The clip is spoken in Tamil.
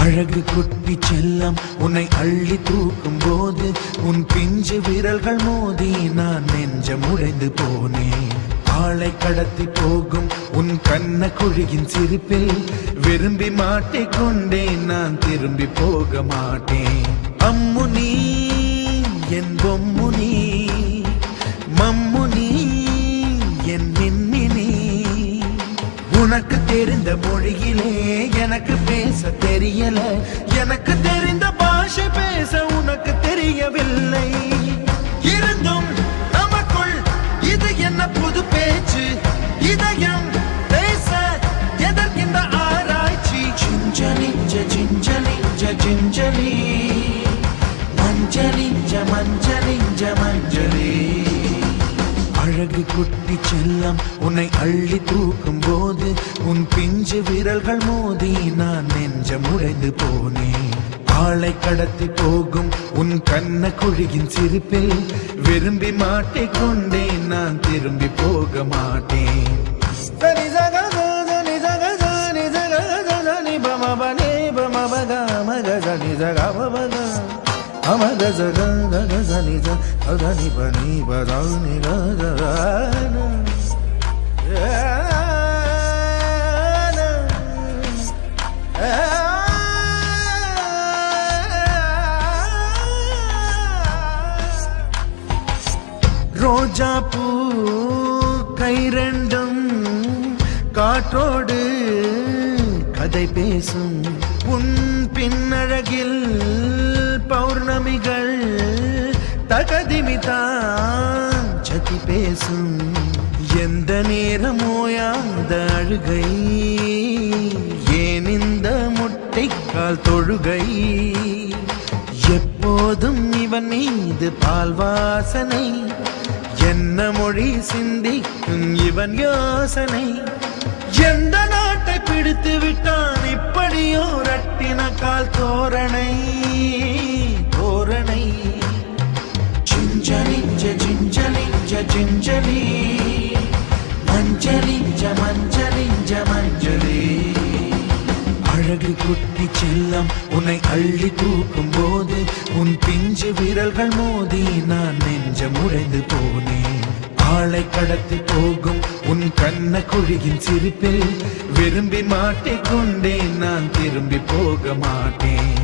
அழகு குட்டி செல்லம் உன்னை அள்ளி தூக்கும் போது உன் பிஞ்சு விரல்கள் மோதி நான் நெஞ்சம் உடைந்து போனேன். ஆளை கடத்தி போகும் உன் கண்ண குழியின் சிரிப்பில் விரும்பி மாட்டிக்கொண்டேன். நான் திரும்பி போக மாட்டேன். அம்முனி என் பொம்முனி, மம்முனி என் மின்மினி. உனக்கு தெரிந்த மொழியிலே எனக்கு பேச தெரியல. எனக்கு தெரிந்த பாஷை பேச உனக்கு தெரியவில்லை. இருந்தும் நமக்குள் இது என்ன புது பேச்சு? இதயம் பேச எதற்கின்ற ஆராய்ச்சி? சிஞ்சலிஞ்ச சிஞ்சலிஞ்ச சிஞ்சலி, மஞ்சளிஞ்ச மஞ்சளிஞ்ச மஞ்சளி. அழகு குட்டி செல்லம் உன்னை அள்ளி தூக்கும் போது உன் பிஞ்சு விரல்கள் மோதி நான் நெஞ்சம் உடைந்து போனேன். ஆளை கடத்தி போகும் உன் கண்ண குழியின் சிரிப்பில் விரும்பி மாட்டிக்கொண்டேன். நான் திரும்பி போக மாட்டேன். ரோஜா பூ கை ரெண்டும் காற்றோடு கதை பேசும். உன் பின்னழகில் பௌர்ணமிகள் தகதிமிதான் சதி பேசும். எந்த நேரமோயாத அழுகை, ஏன் இந்த முட்டைக்கால் தொழுகை? எப்போதும் இவன் மீது பால் வாசனை, என்ன மொழி சிந்திக்கும் இவன் யோசனை? எந்த நாட்டை பிடித்து விட்டான் இப்படியோ ரட்டின கால் தோரணை தோரணை? சிஞ்சலிஞ்ச சிஞ்சலிஞ்ச சிஞ்சலி, மஞ்சளிஞ்ச மஞ்சளிஞ்ச மஞ்சளி. அழகு குட்டி செல்லம் உன்னை அள்ளி தூக்கும் போது உன் பிஞ்சு விரல்கள் மோதி நான் நெஞ்சம் உடைந்து போனேன். ஆளை கடத்தி போகும் உன் கண்ண குழியின் சிரிப்பில் விரும்பி மாட்டிக்கொண்டேன். நான் திரும்பி போக மாட்டேன்.